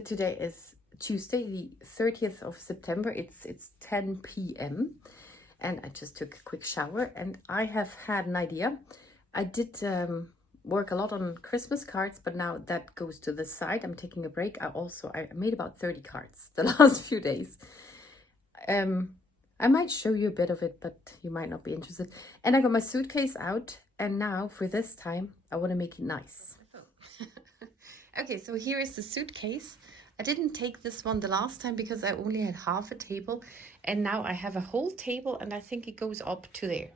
today is Tuesday, the 30th of September. It's 10 p.m. and I just took a quick shower and I have had an idea. I did work a lot on Christmas cards, but now that goes to the side. I'm taking a break. I made about 30 cards the last few days. I might show you a bit of it, but you might not be interested. And I got my suitcase out, and now for this time I want to make it nice. Okay, so here is the suitcase. I didn't take this one the last time because I only had half a table, and now I have a whole table, and I think it goes up to there.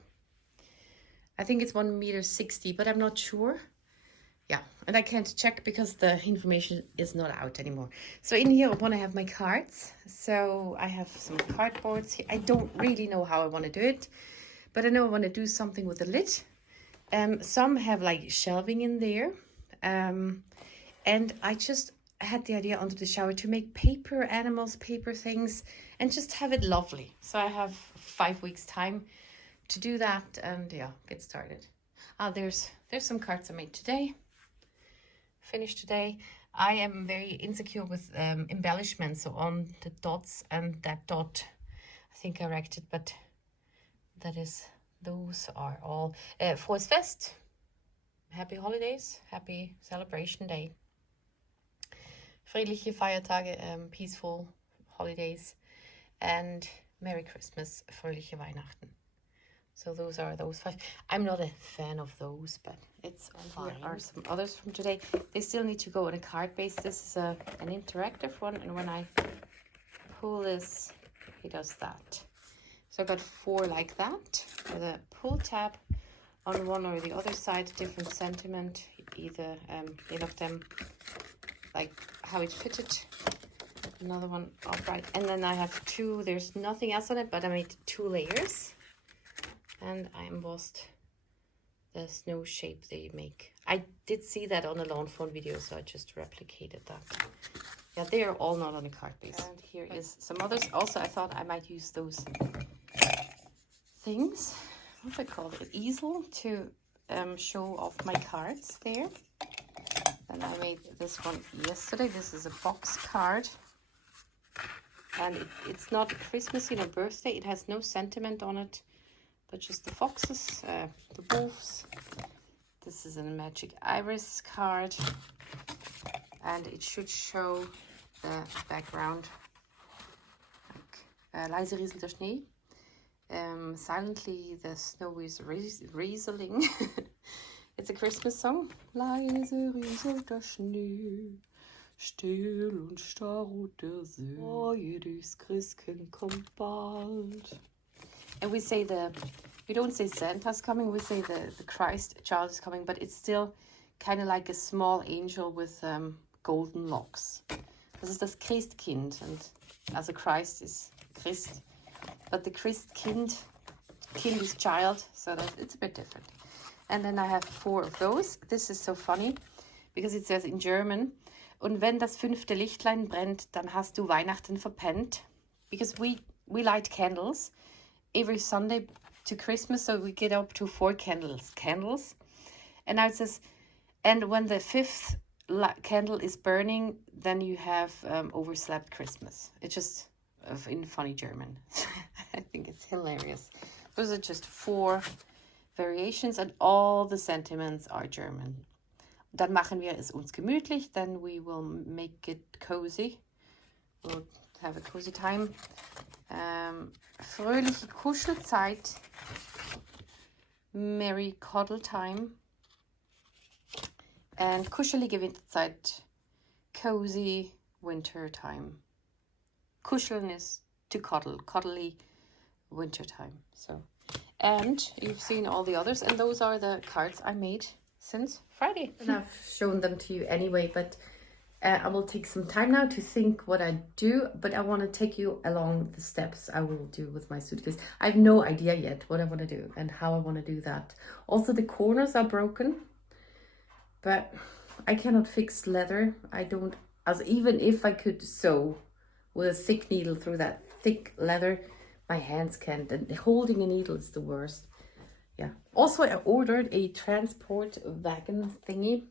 I think it's 1.60 meters, but I'm not sure. Yeah, and I can't check because the information is not out anymore. So in here I want to have my cards. So I have some cardboards here. I don't really know how I want to do it, but I know I want to do something with the lid. Some have like shelving in there. And I just had the idea under the shower to make paper animals, paper things, and just have it lovely. So I have 5 weeks time to do that and yeah, get started. There's some cards I made today, finished today. I am very insecure with embellishments, so on the dots and that dot, I think I wrecked it, but those are all. Frohes Fest, happy holidays, happy celebration day. Friedliche Feiertage, peaceful holidays, and Merry Christmas, fröhliche Weihnachten. So those are those 5. I'm not a fan of those, but it's fine. Here are some others from today. They still need to go on a card base. This is an interactive one, and when I pull this, it does that. So I got 4 like that, with a pull tab on one or the other side, different sentiment, either any of them, like how it fitted. Another one upright, and then I have 2. There's nothing else on it, but I made 2 layers, and I embossed the snow shape they make. I did see that on a lawn phone video, so I just replicated that. Yeah, they are all not on the card base. And here is some others. Also, I thought I might use those things, what's it called, an easel, to show off my cards there. And I made this one yesterday. This is a box card, and it's not Christmassy nor birthday. It has no sentiment on it, but just the foxes, the wolves. This is a magic iris card, and it should show the background. Leise rieselt der Schnee. Silently the snow is rieseling. It's a Christmas song. Leise rieselt der Schnee, still und starr der See. Freue dich, Christkind kommt bald. And we don't say Santa's coming, we say the Christ child is coming, but it's still kind of like a small angel with golden locks. Das ist das Christkind, and as a Christ is Christ, but the Christkind, kind is child, so that it's a bit different. And then I have 4 of those. This is so funny because it says in German, und wenn das 5. Lichtlein brennt, dann hast du Weihnachten verpennt. Because we light candles every Sunday to Christmas, so we get up to 4 candles. And now it says, and when the 5th candle is burning, then you have overslept Christmas. It's just in funny German. I think it's hilarious. Those are just 4 variations, and all the sentiments are German. Dann machen wir es uns gemütlich, then we will make it cozy. We'll have a cozy time. Fröhliche Kuschelzeit, Merry Cuddle Time. And kuschelige Winterzeit, cozy winter time. Kuscheln is to cuddle, cuddly winter time. So, and you've seen all the others, and those are the cards I made since Friday. And I've shown them to you anyway, but I will take some time now to think what I do, but I want to take you along the steps I will do with my suitcase. I have no idea yet what I want to do and how I want to do that. Also, the corners are broken, but I cannot fix leather. Even if I could sew with a thick needle through that thick leather, my hands can't, and holding a needle is the worst. Yeah. Also, I ordered a transport wagon thingy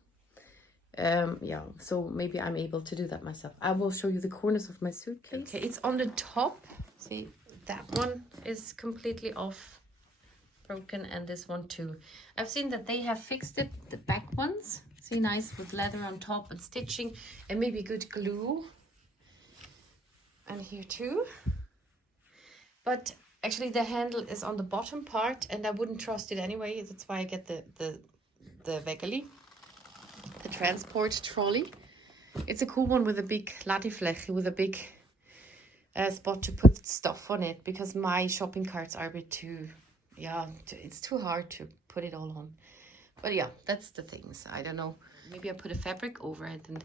Yeah, so maybe I'm able to do that myself. I will show you the corners of my suitcase. Okay, it's on the top. See, that one is completely off, broken, and this one too. I've seen that they have fixed it, the back ones. See, nice with leather on top and stitching and maybe good glue. And here too. But actually the handle is on the bottom part and I wouldn't trust it anyway. That's why I get the Wägeli, the transport trolley. It's a cool one with a big Ladefläche, with a big spot to put stuff on it, because my shopping carts are a bit too, yeah, it's too hard to put it all on. But yeah, that's the things. I don't know. Maybe I put a fabric over it and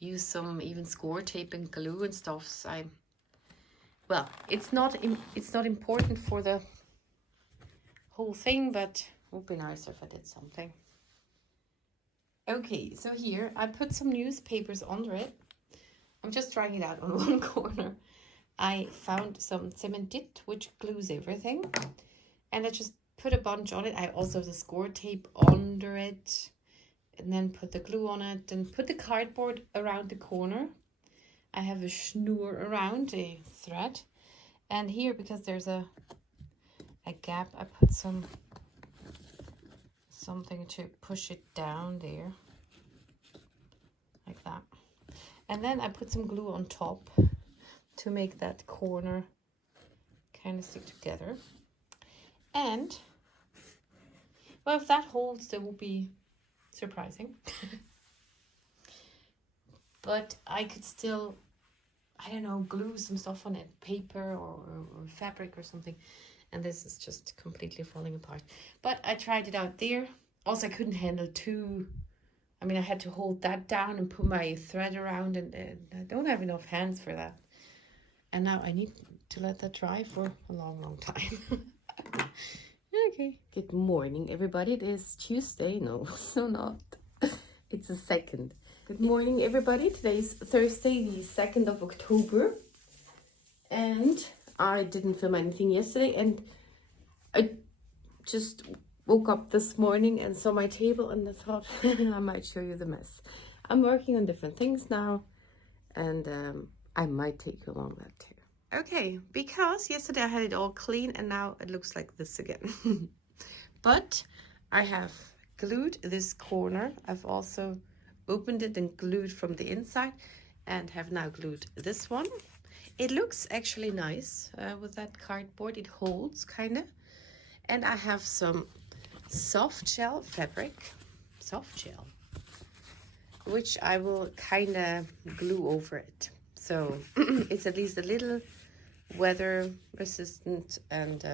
use some even score tape and glue and stuff. So well, it's not important for the whole thing, but it would be nicer if I did something. Okay, so here I put some newspapers under it. I'm just trying it out on one corner. I found some cementit, which glues everything, and I just put a bunch on it. I also have the score tape under it, and then put the glue on it, and put the cardboard around the corner. I have a schnur around, a thread, and here, because there's a gap, I put something to push it down there, like that. And then I put some glue on top to make that corner kind of stick together. And well, if that holds, that will be surprising. But I could still, I don't know, glue some stuff on it, paper or fabric or something. And this is just completely falling apart. But I tried it out there. Also, I couldn't handle two. I mean, I had to hold that down and put my thread around, and I don't have enough hands for that. And now I need to let that dry for a long, long time. Okay. Good morning, everybody. It is Tuesday. No, so not. It's the 2nd. Good morning, everybody. Today's Thursday, the 2nd of October. And I didn't film anything yesterday. And I just woke up this morning and saw my table, and I thought I might show you the mess. I'm working on different things now, and I might take you along that too. Okay, because yesterday I had it all clean and now it looks like this again. But I have glued this corner. I've also opened it and glued from the inside, and have now glued this one. It looks actually nice with that cardboard. It holds kind of. And I have some soft shell fabric, which I will kind of glue over it. So it's at least a little weather resistant, and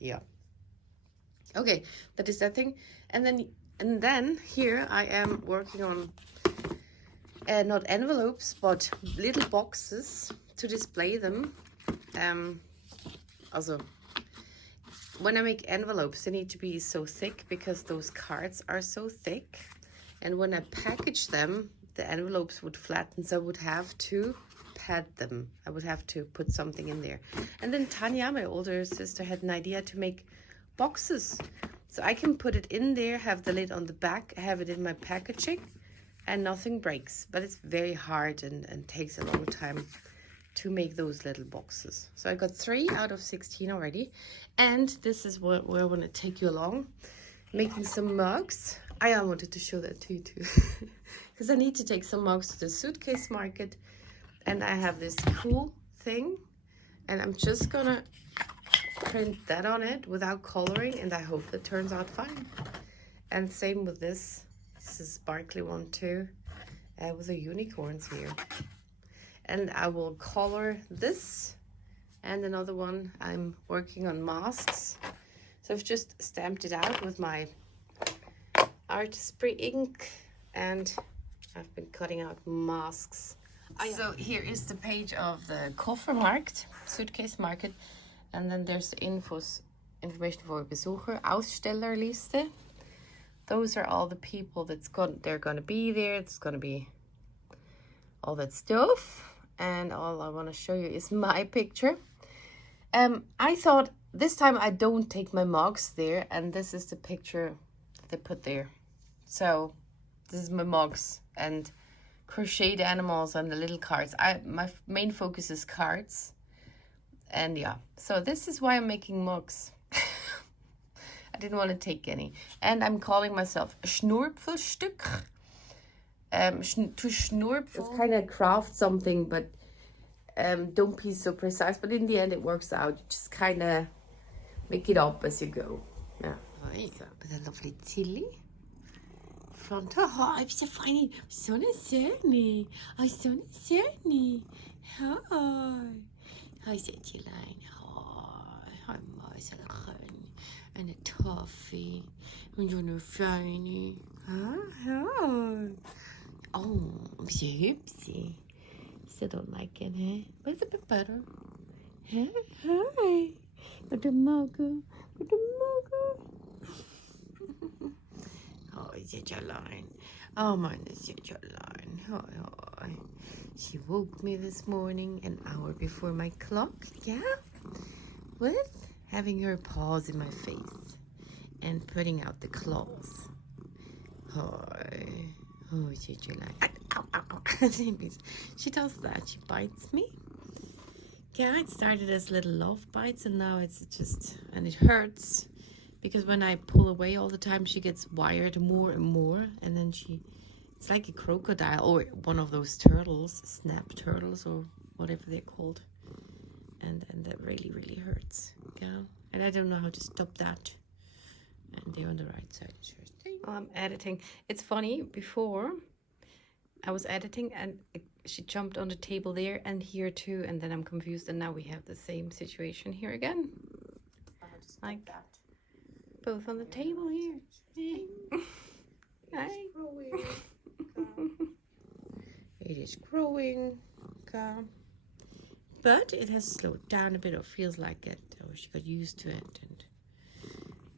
yeah. Okay, that is that thing. And then here I am working on not envelopes, but little boxes to display them. Also, when I make envelopes, they need to be so thick because those cards are so thick. And when I package them, the envelopes would flatten, so I would have to pad them. I would have to put something in there. And then Tanya, my older sister, had an idea to make boxes. So I can put it in there, have the lid on the back, have it in my packaging, and nothing breaks. But it's very hard and takes a long time to make those little boxes. So I got 3 out of 16 already. And this is where I want to take you along. Making some mugs. I wanted to show that to you too. Because I need to take some mugs to the Suitcase market. And I have this cool thing. And I'm just gonna print that on it without coloring. And I hope that turns out fine. And same with this. This is a sparkly one too. With the unicorns here. And I will color this. And another one, I'm working on masks. So I've just stamped it out with my Artistry ink, and I've been cutting out masks. So here is the page of the Koffermarkt, Suitcase Market, and then there's the information for Besucher, Ausstellerliste. Those are all the people they're gonna be there. It's gonna be all that stuff, and all I want to show you is my picture. I thought this time I don't take my mugs there, and this is the picture they put there. So This is my mugs and crocheted animals and the little cards. My main focus is cards. And yeah, so this is why I'm making mugs. I didn't want to take any. And I'm calling myself Schnurpfelstück. To Schnurpfel. It's kind of craft something, but don't be so precise. But in the end, it works out. You just kind of make it up as you go. Yeah. So. With a lovely chili. Front. Oh, I'm so funny. So sunny. I'm so sunny. Hi. Hi, zit je lijn. Hi, mooi, zo leuk. En een toffee. En zo'n fijne. Hi. Oh, I'm so hoopsie. Still don't like it, huh? But it's a bit better. Hi. With the mugger. With the mugger. Oh, zit je lijn. Oh, man, zit je lijn. Hi. She woke me this morning an hour before my clock, yeah? With having her paws in my face and putting out the claws. Hi. Oh, she like, ow, ow, ow. She does that. She bites me. Yeah, it started as little love bites and now it's just, and it hurts because when I pull away all the time, she gets wired more and more, and then it's like a crocodile or one of those turtles, snap turtles or whatever they're called. And that really, really hurts. Yeah. And I don't know how to stop that. And they're on the right side. I'm editing. It's funny, before I was editing and she jumped on the table there and here too, and then I'm confused, and now we have the same situation here again. Like that. Both on the table here. Hi. It is growing, but it has slowed down a bit, or feels like it. Or she got used to it, and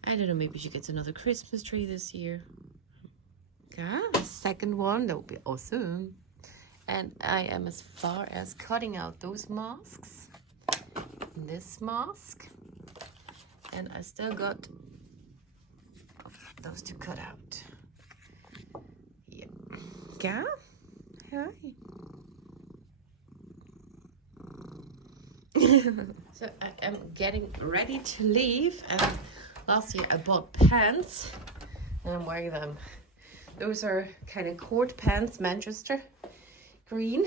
I don't know, maybe she gets another Christmas tree this year. The second one, that would be awesome. And I am as far as cutting out those masks, this mask, and I still got those to cut out. Yeah. Hi. So I am getting ready to leave, and last year I bought pants and I'm wearing them. Those are kind of cord pants, Manchester green,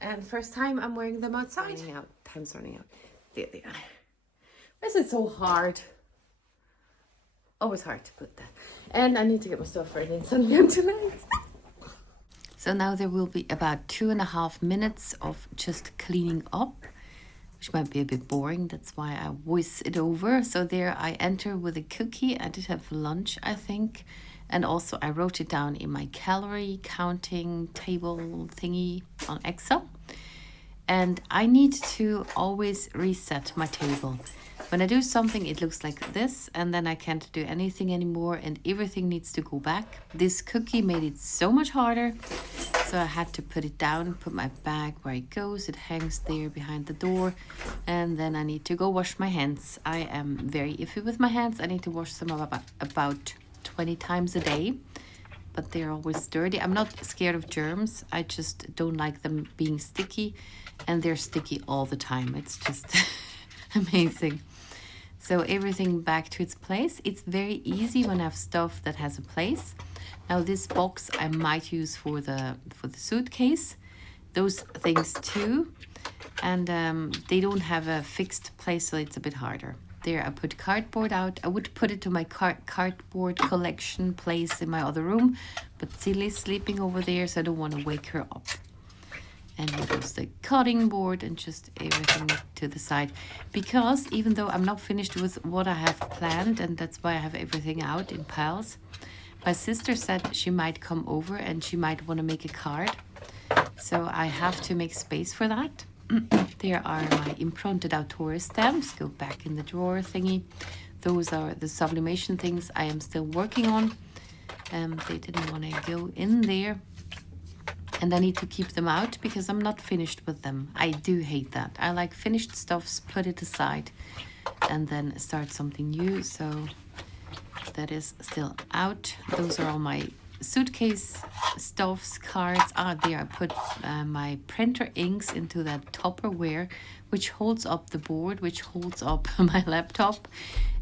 and first time I'm wearing them outside. Time's running out. There they are. Why is it so hard? Always hard to put that. And I need to get my stuff ready and send them tonight. So now there will be about 2.5 minutes of just cleaning up, which might be a bit boring. That's why I voice it over. So there I enter with a cookie. I did have lunch, I think. And also I wrote it down in my calorie counting table thingy on Excel. And I need to always reset my table. When I do something, it looks like this, and then I can't do anything anymore, and everything needs to go back. This cookie made it so much harder, so I had to put it down, put my bag where it goes. It hangs there behind the door, and then I need to go wash my hands. I am very iffy with my hands. I need to wash them about 20 times a day, but they're always dirty. I'm not scared of germs. I just don't like them being sticky, and they're sticky all the time. It's just amazing. So everything back to its place. It's very easy when I have stuff that has a place. Now this box I might use for the suitcase. Those things too. And they don't have a fixed place, so it's a bit harder. There I put cardboard out. I would put it to my cardboard collection place in my other room, but Silly's sleeping over there, so I don't want to wake her up. And here goes the cutting board and just everything to the side. Because even though I'm not finished with what I have planned, and that's why I have everything out in piles, my sister said she might come over and she might want to make a card. So I have to make space for that. There are my impronted autore stamps. Go back in the drawer thingy. Those are the sublimation things I am still working on. They didn't want to go in there. And I need to keep them out because I'm not finished with them. I do hate that. I like finished stuffs, put it aside, and then start something new. So that is still out. Those are all my Suitcase stuffs, cards. There I put my printer inks into that Tupperware, which holds up the board, which holds up my laptop.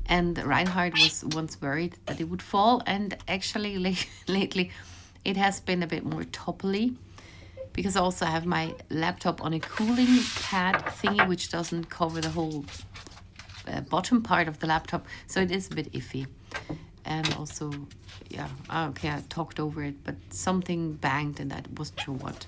And Reinhard was once worried that it would fall, and actually lately it has been a bit more topply, because I also have my laptop on a cooling pad thingy, which doesn't cover the whole bottom part of the laptop, so it is a bit iffy. And also, yeah, okay, I talked over it, but something banged and I wasn't sure what.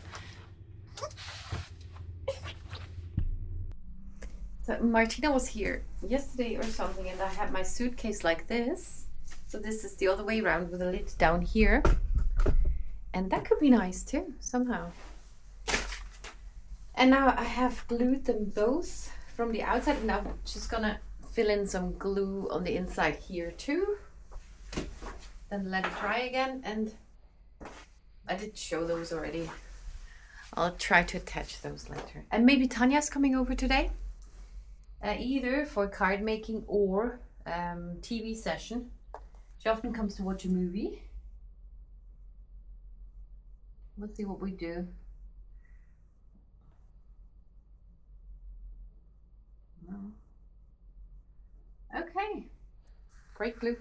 So Martina was here yesterday or something, and I had my suitcase like this. So this is the other way around with a lid down here. And that could be nice too, somehow. And now I have glued them both from the outside, and I'm just gonna fill in some glue on the inside here too. Then let it dry again, and I did show those already. I'll try to attach those later. And maybe Tanya's coming over today, either for card making or TV session. She often comes to watch a movie. Let's see what we do. No. Okay, great glue.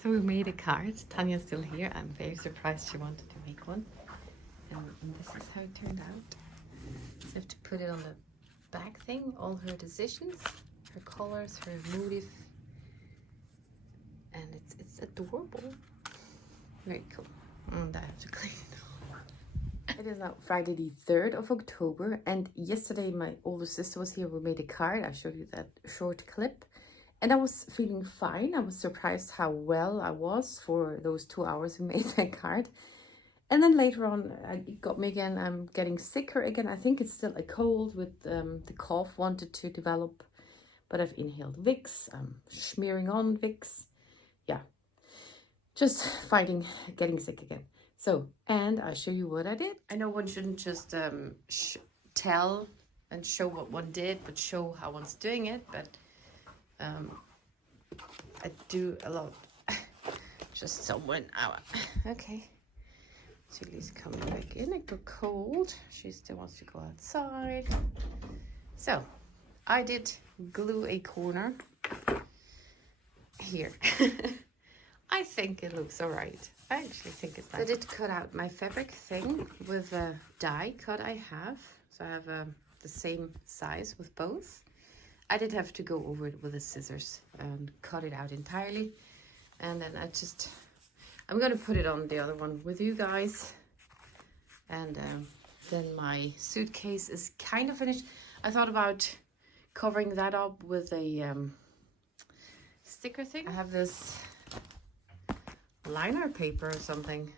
So we made a card. Tanya's still here. I'm very surprised she wanted to make one. And this is how it turned out. So I have to put it on the back thing, all her decisions, her colors, her motif. And it's adorable. Very cool. And I have to clean it all. It is now Friday the 3rd of October, and yesterday my older sister was here. We made a card. I showed you that short clip. And I was feeling fine. I was surprised how well I was for those 2 hours we made that card. And then later on, it got me again. I'm getting sicker again. I think it's still a cold with the cough wanted to develop. But I've inhaled Vicks. I'm smearing on Vicks. Yeah, just fighting getting sick again. So, and I show you what I did. I know one shouldn't just tell and show what one did, but show how one's doing it. But I do a lot. Just someone out. Okay. Julie's coming back in. It got cold. She still wants to go outside. So I did glue a corner here. I think it looks all right. I actually think it's nice. I did cut out my fabric thing with a die cut I have. So I have the same size with both. I did have to go over it with the scissors and cut it out entirely. And then I'm going to put it on the other one with you guys. And then my suitcase is kind of finished. I thought about covering that up with a sticker thing. I have this liner paper or something.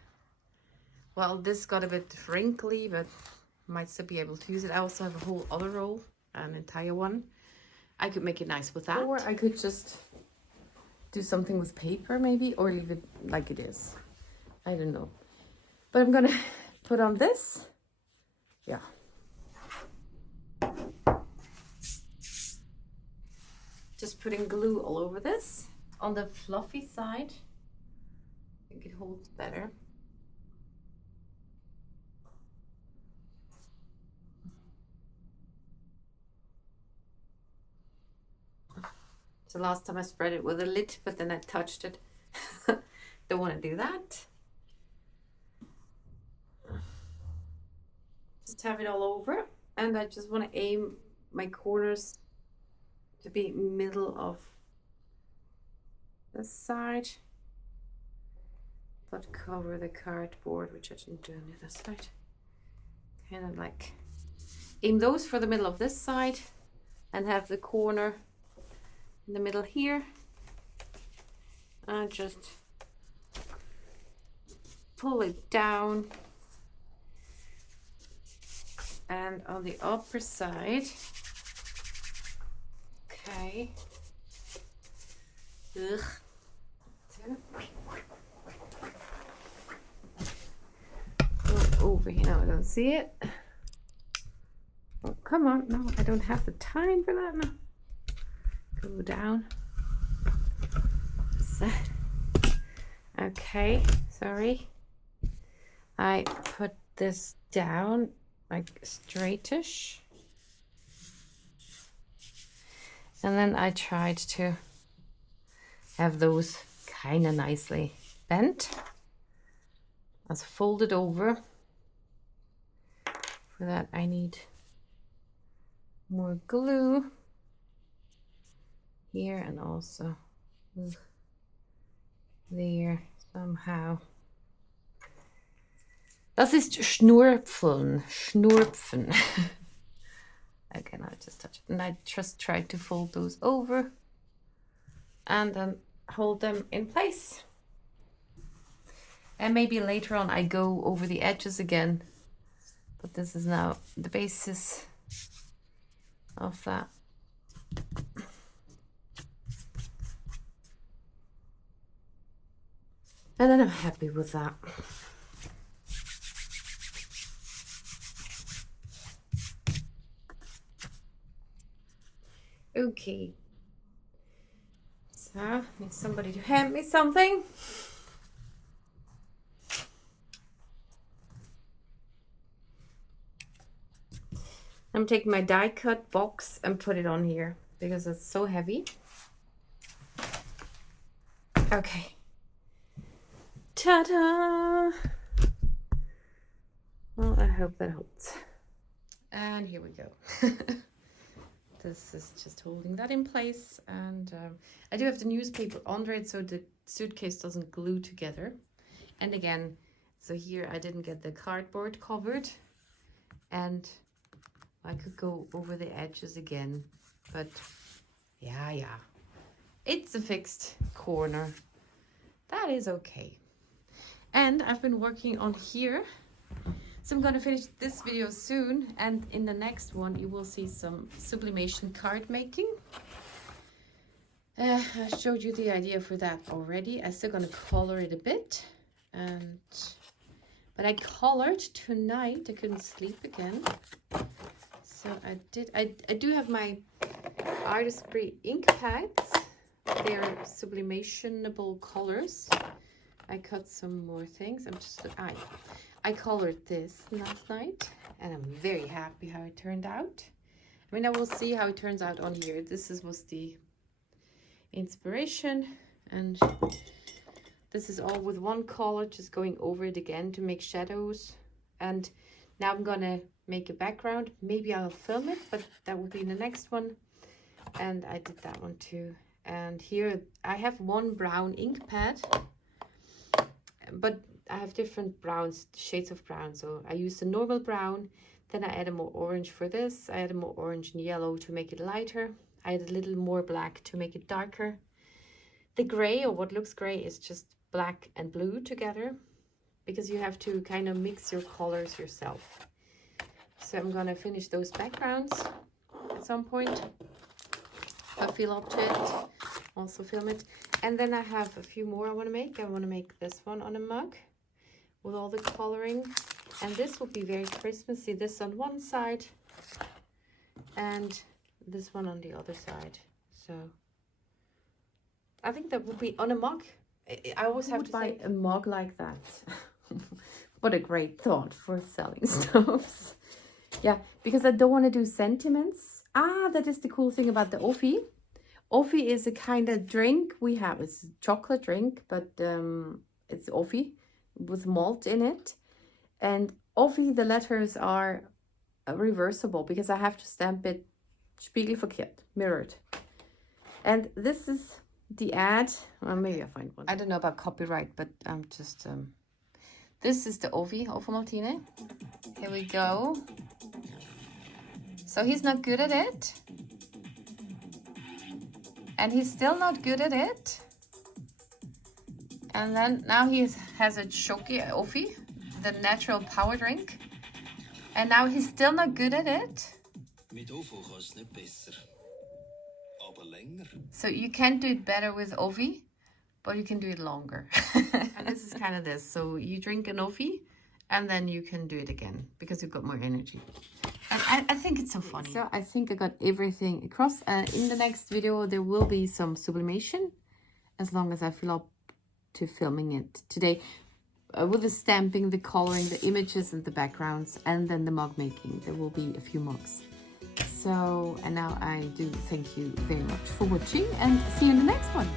Well, this got a bit wrinkly, but might still be able to use it. I also have a whole other roll, an entire one. I could make it nice with that. Or I could just do something with paper maybe, or leave it like it is. I don't know. But I'm gonna put on this. Yeah. Just putting glue all over this. On the fluffy side, I think it holds better. So last time I spread it with a lid, but then I touched it. Don't want to do that. Just have it all over, and I just want to aim my corners to be middle of this side, but cover the cardboard, which I didn't do on the other side. Kind of like aim those for the middle of this side, and have the corner in the middle here, and just pull it down. And on the upper side, okay, go over here. Now I don't see it. Oh, come on. No, I don't have the time for that now. Go down. So, Okay, sorry. I put this down like straightish. And then I tried to have those kind of nicely bent. As folded over. For that I need more glue here and also there somehow. Das ist Schnurpfen. Schnurpfen. Okay, now I just touch it. And I just try to fold those over and then hold them in place. And maybe later on I go over the edges again. But this is now the basis of that. And then I'm happy with that. Okay. So, I need somebody to hand me something. I'm taking my die cut box and put it on here because it's so heavy. Okay. Ta-da! Well, I hope that holds. And here we go. This is just holding that in place. And I do have the newspaper under it so the suitcase doesn't glue together. And again, so here I didn't get the cardboard covered. And I could go over the edges again. But yeah. It's a fixed corner. That is okay. And I've been working on here. So I'm going to finish this video soon. And in the next one, you will see some sublimation card making. I showed you the idea for that already. I'm still going to color it a bit. But I colored tonight. I couldn't sleep again. So I do have my Artistry ink pads. They're sublimationable colors. I cut some more things. I colored this last night and I'm very happy how it turned out. I mean, I will see how it turns out on here. This was the inspiration, and this is all with one color, just going over it again to make shadows. And now I'm gonna make a background. Maybe I'll film it, but that will be in the next one. And I did that one too. And here I have one brown ink pad, but I have different browns, shades of brown. So I use the normal brown, then I add a more orange for this. I add a more orange and yellow to make it lighter. I add a little more black to make it darker. The gray, or what looks gray, is just black and blue together, because you have to kind of mix your colors yourself. So I'm gonna finish those backgrounds at some point. If I feel up to it, also film it. And then I have a few more I want to make. I want to make this one on a mug with all the coloring. And this will be very Christmassy. This on one side and this one on the other side. So I think that would be on a mug. I always have to buy a mug like that. What a great thought for selling stoves. Yeah, because I don't want to do sentiments. That is the cool thing about the Offie. Offie is a kind of drink we have. It's a chocolate drink, but it's Offie with malt in it. And Offie, the letters are reversible because I have to stamp it spiegelverkehrt, mirrored. And this is the ad. Well, maybe I'll find one. I don't know about copyright, but I'm just... This is the Offie, Offermaltine. Here we go. So he's not good at it. And he's still not good at it. And then now he has a Shoki Offie, the natural power drink. And now he's still not good at it. So you can do it better with Offie, but you can do it longer. And this is kind of this. So you drink an Offie and then you can do it again because you've got more energy. And I think it's so funny. So I think I got everything across. In the next video, there will be some sublimation, as long as I fill up to filming it today with the stamping, the coloring, the images and the backgrounds, and then the mug making. There will be a few mugs. So, and now I do thank you very much for watching and see you in the next one.